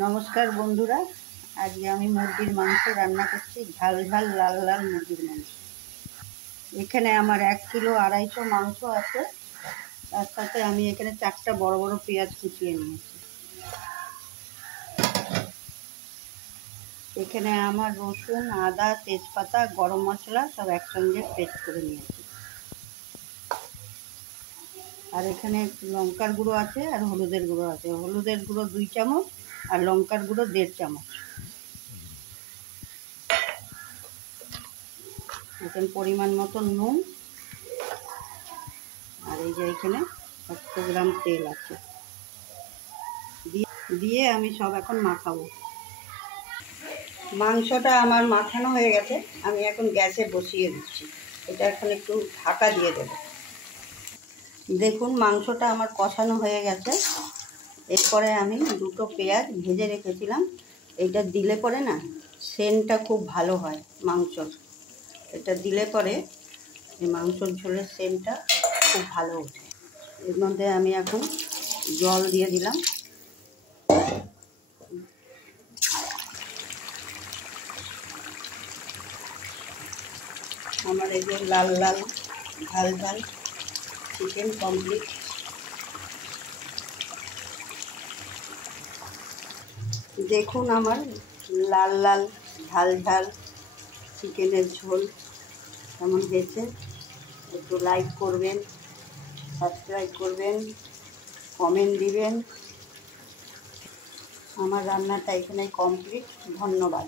নমস্কার বন্ধুরা, আজকে আমি মুরগির মাংস রান্না করছি। ঝাল ঝাল লাল লাল মুরগির মাংস। এখানে আমার 1 কিলো 250 মাংস আছে। তার সাথে আমি এখানে 4টা বড় বড় পেঁয়াজ কুচিয়ে নিয়েছি। এখানে আমার রসুন, আদা, তেজপাতা, গরম মশলা সব একসঙ্গে পেস্ট করে নিয়েছি। আর এখানে লঙ্কার গুঁড়ো আছে আর হলুদের গুঁড়ো আছে। হলুদের গুঁড়ো 2 চামচ আর লঙ্কার গুঁড়ো 1.5 চামচ। এখানে পরিমাণ মতো নুন, আর এই যে এখানে 100 গ্রাম তেল আছে। দিয়ে আমি সব এখন মাখাবো। মাংসটা আমার মাখানো হয়ে গেছে, আমি এখন গ্যাসে বসিয়ে দিচ্ছি। এটা এখন একটু ঢাকা দিয়ে দেব। দেখুন মাংসটা আমার কষানো হয়ে গেছে। এরপরে আমি 2টো পেঁয়াজ ভেজে রেখেছিলাম, এইটা দিলে পরে না সেন্টটা খুব ভালো হয় মাংসর। এটা দিলে পরে এই মাংসর ঝোলের সেন্টটা খুব ভালো ওঠে। এর মধ্যে আমি এখন জল দিয়ে দিলাম। আমার এই যে লাল লাল ঝাল ঝাল চিকেন কমপ্লিট। দেখুন আমার লাল লাল ঝাল ঝাল চিকেনের ঝোল কেমন হয়েছে। একটু লাইক করবেন, সাবস্ক্রাইব করবেন, কমেন্ট দিবেন। আমার রান্নাটা এখানে কমপ্লিট। ধন্যবাদ।